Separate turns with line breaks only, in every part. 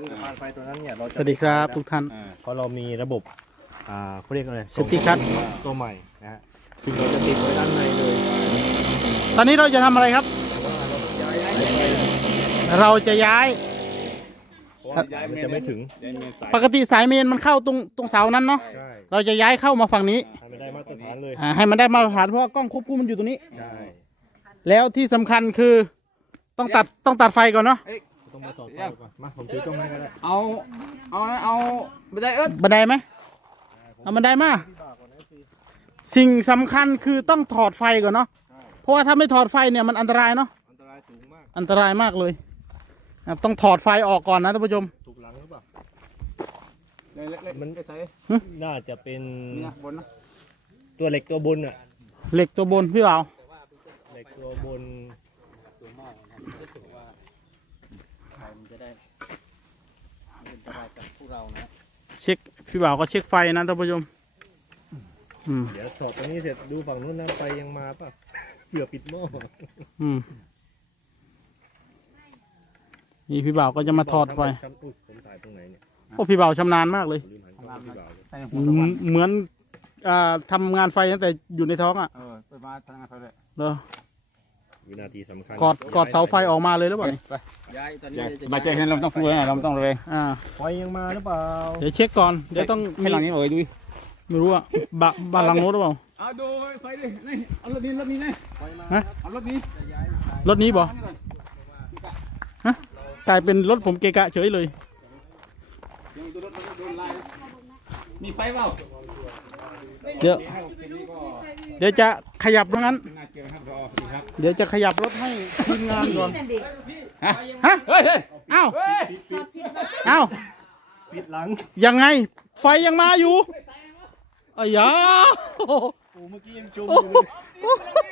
ซึ่งสะพานไฟตัวนั้นเนี่ยเราจะ
สวัสดีครับทุกท่าน
อ่าเพราะเรามีระบบอ่าเขาเรียกอะไร
Safety card
ตัวใหม่นะฮะซึ่งเราจะติดไว้ด้านในเลย
ตอนนี้เราจะทำอะไรครับ เราจะย้าย
เพราะว่ามันจะไม่ถึง
ปกติสายเมนมันเข้าตรงตรงเสานั้นเนาะ
ใช่
เราจะย้ายเข้ามาฝั่งนี้
ทำไม่ได้มาตรฐานเลย
อ่าให้มันได้มาตรฐานเพราะว่ากล้องควบคุมมันอยู่ตรงนี้
ใช่
แล้วที่สำคัญคือต้องตัดต้องตัดไฟก่อนเนาะ
ต้อ งมาต่อไฟก่อนมาผมถือกล้องให้ก็ได้
เอา เอานะเอาไม่ได้เอิร์ด
บันไดไหมเอาบันไดมา สิ่งสำคัญคือต้องถอดไฟก่อนเนาะ เพราะว่าถ้าไม่ถอดไฟเนี่ยมันอันตรายเนาะ
อันตรายสูงมาก
อันตรายมากเลยนะครับต้องถอดไฟออกก่อนนะท่านผู้ชม
ถูกหลังหรือเปล่า
เล็กเล็ก
มัน
เล็กใส่
น่าจะเป็น
นี่นะบนนะ
ตัวเหล็กตัวบนอะ
เหล็กตัวบนพี่บ่าว
เหล็กตัวบน
ใครมันจะได้ไม่เป็นอันตรายกับพวกเรานะ
เช็คพี่บ่าวก็เช็คไฟนะท่านผู้ชมอืม
เดี๋ยวสอบตรงนี้เสร็จดูฝั่งนู้นน้ำไฟยังมาป่ะเผื่อปิดหม้อ
อืมนี่พี่บ่าวก็จะมาถอดไฟ
ช้ำอุ๊ยผมถ่ายตรงไหนเนี่ย
โอ้พี่บ่าวชำนาญมากเลย
ผมลืมหันกล้องไปที่บ่าวเลย
ใส่
เห
หัวตะวัน
เหมือนอ่าทำงานไฟตั้งแต่อยู่ในท้องอะ
เออไปมาทางงานไฟเลย
เหรอ
วินาทีสำคัญ
กอดกอดเสาไฟออกมาเลยหรือเปล่านี่
ย้ายตอนนี้สบายใจให้เราต้องพูดนะเราต้องระแวง
อ่า
ไฟยังมาหรือเปล่า
เดี๋ยวเช็คก่อนเดี๋ยวต้อง
ใช่หลังนี้เลยดู
ไม่รู้อะบะบ้านหลังโน้นหรือเปล่า
เอาดูไฟดินี่เอารถนี้รถนี้นะ
ฮะ
เอารถนี้
รถนี้บ่กลายเป็นรถผมเกะกะเฉยเลย
ยังดูรถรถโดนลายมีไฟเปล่า
เดี๋ยว
ให้ผมเป็นนี่ก็
เดี๋ยวจะขยับตรงนั้น
น่าเจอครับรอสวัสดีครับ
เดี๋ยวจะขยับรถให้ทีมงานก่อน
ฮะ
ฮะ
เฮ้ยเฮ้ย
เอ้า
เฮ้ย
เอ้า
ปิดหลัง
ยังไง ไฟยังมาอยู่อ้ายาโอ้โห
โอ้เมื่อกี้ยังจมอยู่เลย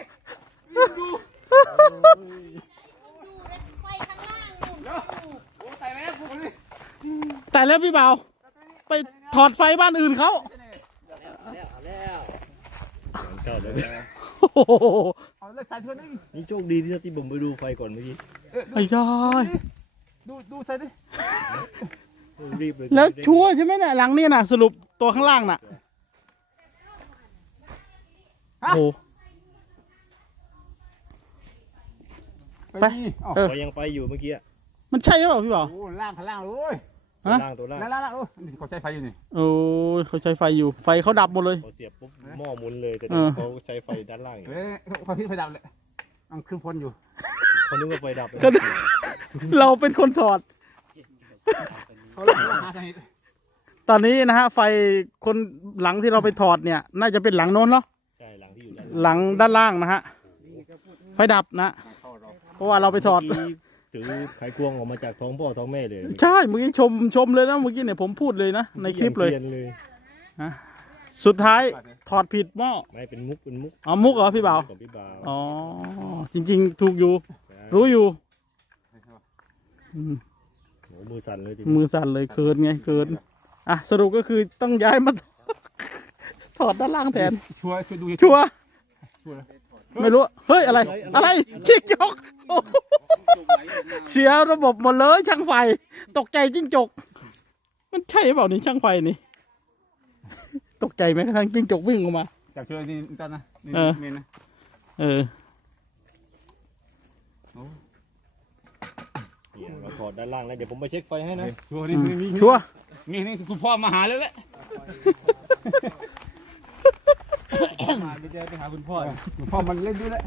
ไฟข้างล่างนู่น
โอ้ตายแล้วพวกนี้
แต่แล้วพี่เบาไปถอดไฟบ้านอื่นเขา
เก้าเลย
โอ้โห
เอาเลิกสายชวนนี่
นี่โชคดีที่ที่ผมไปดูไฟก่อนเมื่อกี้
อ้ายา
ดูดูใส่ดิ
รีบเลย
แล้วชัวร์ใช่ไหมเนี่ยหลังเนี่ยน่ะ สรุปตัวข้างล่างน่ะโอ้โห ไป
นี่เอา
เออ
ไฟยังไปอยู่เมื่อกี้อะ
มันใช่หรือเปล่าพี่เบา
โอ้ล่างข้างล่างเลย
ตัว
ฮะ
ล่างตัวล่าง
ล่างล่างล่างโอ้นี่เขาใช้ไฟอยู่นี่
โอ้ยเขาใช้ไฟอยู่ ไฟเขาดับหมดเลย
พอเสียบปุ๊บหม้อหมุนเลยแต่
เออ
เขาใช้ไฟด้านล่างอยู่
เฮ้ยเขาที่ไฟดับเลยมันคือพ้นอยู่
เขานึกว่าไฟดับเลย
ก็ เราเป็นคนถอด
เขาล่างล่างหาทางนี้
ตอนนี้นะฮะ ไฟคนหลังที่เราไปถอดเนี่ย น่าจะเป็นหลังโน้นเนาะ
ใช่หลังที่อยู่ด้าน
หลังด้านล่างนะฮะ ไฟดับนะ
เข้าเรา
เพราะว่าเราไปถอด
เมื่กี้ ถือไขควงออกมาจากท้องพ่อท้องแม่เลย
ใช่เมื่อกี้ชมชมเลยนะเมื่อกี้เนี่ยผมพูดเลยนะในคลิปเลย
ซีนเลย
สุดท้ายถอดผิดหม้อ
ไม่เป็นมุกเป็นมุก
อ๋อมุกเหรอพี่บ่าว
ของพี่บ่าว
อ๋อจริง ๆ ถูกอยู่
ใช่
รู้อยู่อืม
โอ้มือสั่นเลยที
มือสั่นเลยเคินไงเคินอะสรุปก็คือต้องย้ายมา ถอดด้านล่างแทน
ช่วยช่วยดู
ชัวร์
ช่วย
ไม่รู้ เฮ้ย อะไร อะไรจิกจกโอ้โหเสียระบบหมดเลยช่างไฟ ตกใจจิ้งจก มันใช่เปล่านี่ช่างไฟนี่ ตกใจไหมกระทั่งจิ้งจกวิ่งออกมา
จับช่วยนี่ตอนนะนี่
เออ
เมนนะ
เออ
เนี่ยเราถอดด้านล่างแล้วเดี๋ยวผมไปเช็คไฟให้นะ
ชัวร์นี่นี่นี่
ชัวร์
นี่นี่คุณพ่อมาหาแล้วแหละ
มาไปเจอไปหาคุณพ่อ
คุณพ่อมันเล่นด้วยแหละ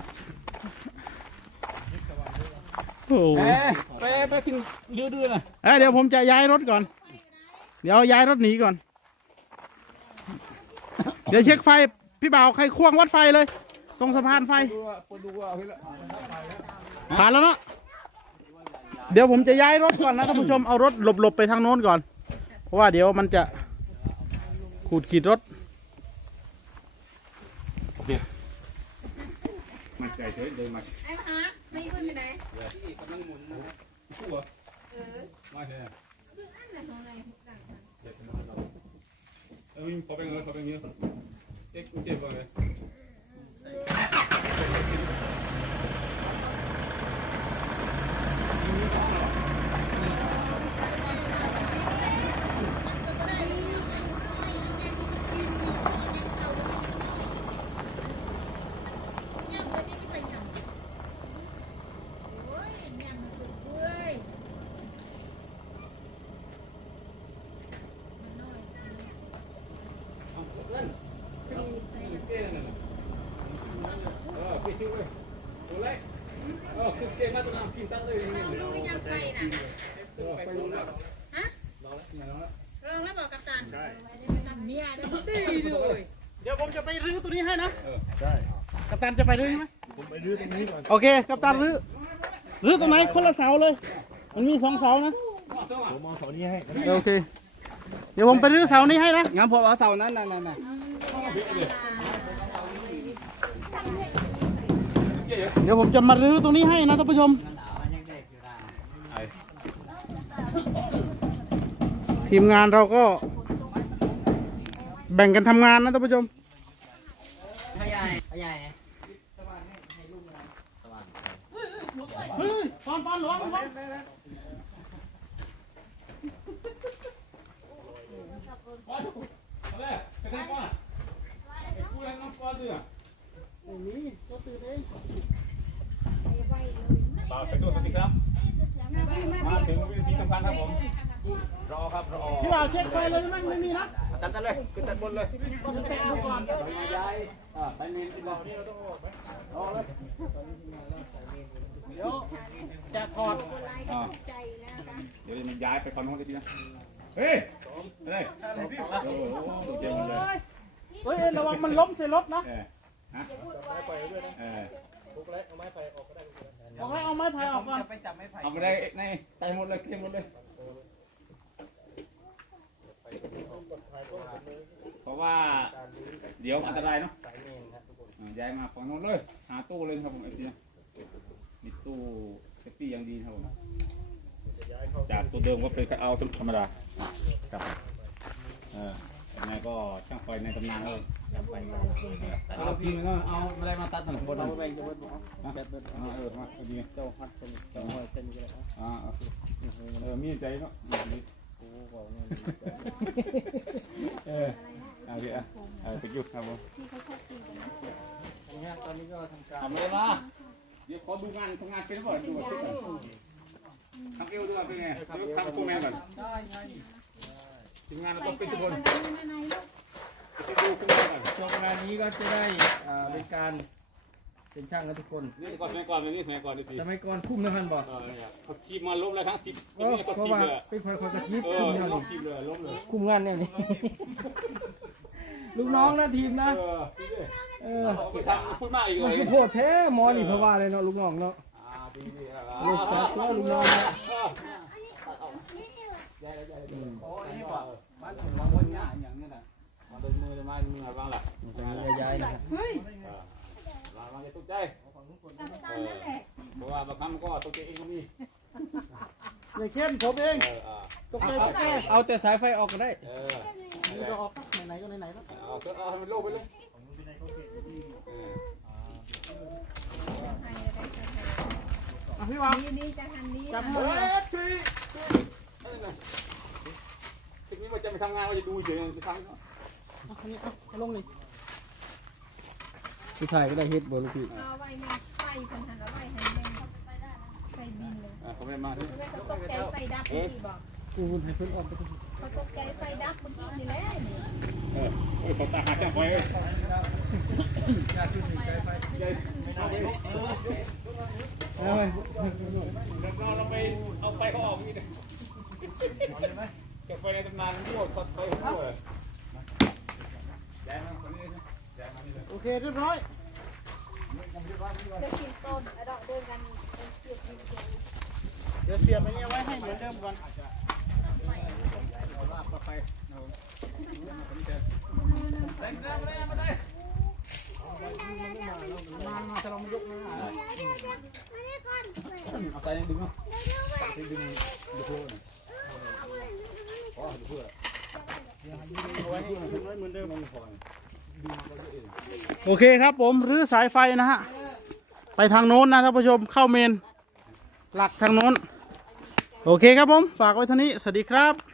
โอ้โห
เอ๊ะไปไปกินเรือด้วยนะ
เอ้ยเดี๋ยวผมจะย้ายรถก่อน เดี๋ยวย้ายรถหนีก่อน เดี๋ยวเช็คไฟ พี่บ่าวใครควงวัดไฟเลย ตรงสะพานไฟ
ดูว่าปวดดูว่าเฮ้ยละ
ผ่านแล้วเนาะ เดี๋ยวผมจะย้ายรถก่อนนะท่านผู้ชม เอารถหลบๆไปทางโน้นก่อน เพราะว่าเดี๋ยวมันจะขูดขีดรถ
มันใจเฉยเดินมา
ไอ้ฮะไม่ขึ้นไปไหน
มาเถอะ
อันไหนของไหน
เอ้ยพอเป็นเงินพอเป็นเงินเอ๊ะกูเจ็บก่อนเลยเออไปชิวเลยตัวเล็กเออคือเกมาตัวน้ำกินเลย
ลองดูหรือยังไฟน่ะ
ไปดูแล้ว
ฮะ
ลองแล้ว
ลองแล้วบปตัน
ใช่
เนี่ยได้ดี เลย
เดี๋ยวผมจะไปรื้อตัวนี้ให้นะ
ใช่
กัปตันจะไปรื้อไหม
ผมไปรื้อตรงนี้ก่อน
โอเค กัปตันรื้อ รื้อตรงไหนคนละเสาเลย มันมีสองเสานะ
ผมเอาเสานี้ให้ก็ได้
โอเคเดี๋ยวผมไปรื้อเสานี้ให้นะ
งั้นผมเอาเสานั้นนั่นนั่น
เดี๋ยวผมจะมารื้อตรงนี้ให้นะท่านผู้ชม ทีมงานเราก็แบ่งกันทำงานนะท่านผู้ชม
พ่อใหญ่พ่อใหญ่
เฮ้ยปอนปอนหลวงปอน
ไปดูสวัสดีครับ มาถึงวิธีสำคัญครับผม รอครับรอ
พี่บ่าเช็คไฟเลยไหมไม่มีนะ
ตัดเลยขึ้นตัดบนเลย
ต้องแตะดูก่อน
มาย้ายอ่ไปเมนที่เราเนี่ย
เรา
ต้องออกไป
รอเลยเดี๋
ยวจะถอด
เดี๋ยวมันย้ายไปฝั่งโน้นทีนะเฮ้ยเฮ้ยโอ้โหเจ๋งเลย
เฮ้ยระวังมันล้มใส่รถนะฮะไปด้วยนะ
เออฮะเออ
บออกให้วเอาไม้พายออกก่อน
เอาไปได้ในใส่หมดเลยเคลียร์หมดเลย เพราะว่าเดี๋ยวอันตรายเนาะอ่าย้ายมาฝั่งโน้นเลย หาตู้เลยครับผมไอ้ทีนะมีตู้เซฟตี้อย่างดีครับผมจากตัวเดิมก็เป็นเอาธรรมดาครับเออยังไงก็ช่างไฟในตำนานเลยเอาพี่มันก็เอาอะไรมาตัดหนึ่งคน
เรา
เอา
แบ่งจะเบิดบ่เอแบบเบิด
เออมาดี
เจ้าพัดเจ้าห้อยเส้นก็ได้
อ่าเออมีใจเนาะ
บอกเนี่
เออเอาดิอะเอาไปยุบครับผม
ตอนนี้ก็ทำการ
ทำอะไรมาเดี๋ยวขอดูงานทำงานเป็นก่อนดูก่อนทำเอวดูว่าเป็นไงเดี๋ยวทำโปรแมนก่อนทีมงานเราต้องเป็นทุกคนไปดูคุณก่อน
ช่วงเวลานี้ก็จะได้เป็นการ เป็นช่างกันทุกคน
นี่ก่อนสมัยก่อนนี่สมัยก่อนนี่สิ
สมัยก่อนคุ้มนะท่านบอก
เออเนี่ยเขาทีมมาล้มแล้วทั้งทีม
เออ
นี่ก็
เพราะ
ทีม
ว่า
เลย
เป็นคนคนกระทิบ
เอ
คุ้
อ
มนะ
ล้มทีมเลยล้มเลย
คุ้มงานเนี่ยนี่ลูกน้องนะทีมนะ
เออ
เออ
ไปทำพูดมากอีกเล
มัน
ย
คือโทษแท้หมอนี่เพราะว่าอะไรเนาะลูกน้องเนาะ
อ่าดีดีอ่า
ลูกสาวตัวลูกน้องนะ
โอ้ยว่ะมันถึงว่าวันนี้อย่างนี้นะมันโดนมือมามือบ้างล่ะ
ย้ายๆนะครับ
มามาจะตกใจเพราะว่าบางครั้งมันก็ตกใจเองก็มี
อย่าเข้มผมเอง
เอออ่า
ตกใจตกใจ
เอาแต่สายไฟออกก็ได้
เออ
นี่ก็ออกไหนๆก็ไหนๆแล้ว
เอาก็เอาให้มันโล่งไปเลยเออ
อะพี่บ่าว
นี่นี่จะทันนี้
จับ
เฮ้
มือย
ช่วยอะไรนะทีนี้มันจะไปทำงานว่าจะดูเฉยๆจะทำ
อะอันนี้อะเอาลงนี่
ผู้ชายก็ได้เฮ็ดบ่ลูกพี่
เอาไว้แม่ไฟพันหันเอาไว้ให้แม่ไฟบินเลย
อ่าเขาไม่มาที่
แม่ก็ตกใจไฟดับเมื่อกี้บอก
กูให้เพิ่นออกไปก่อน
เขาตกใจไฟดับเมื่อกี้นี่แหละนี่
เออโอ้ยเขาตาหาช่างไฟเลย
เอาไป
เดี๋ยวเราไปเอาไฟเขาออกมีแต่เก็บไฟในตำนานทั่วเขาเขาทั่วแดงมาค
โอเคเรียบร้อย
จะกินต้นอะดอกเดินกันเกี่ยวกินเกี่ยว
เดี๋ยวเสียบอันนี้ไว้ให้เหมือนเดิมก่อน
ว่าไปนะเล่นเล่นเล่นมาได้
มามาจะลองยกมา
เอาใจดึงเนาะดึงดึงดูโค้งอ๋อดูเพื่อ
เอาไว้ให้เหมือนเดิม
มันพอ
โอเคครับผมรื้อสายไฟนะฮะ ไปทางโน้นนะท่านผู้ชมเข้าเมน หลักทางโน้น โอเคครับผม ฝากไว้เท่านี้ สวัสดีครับ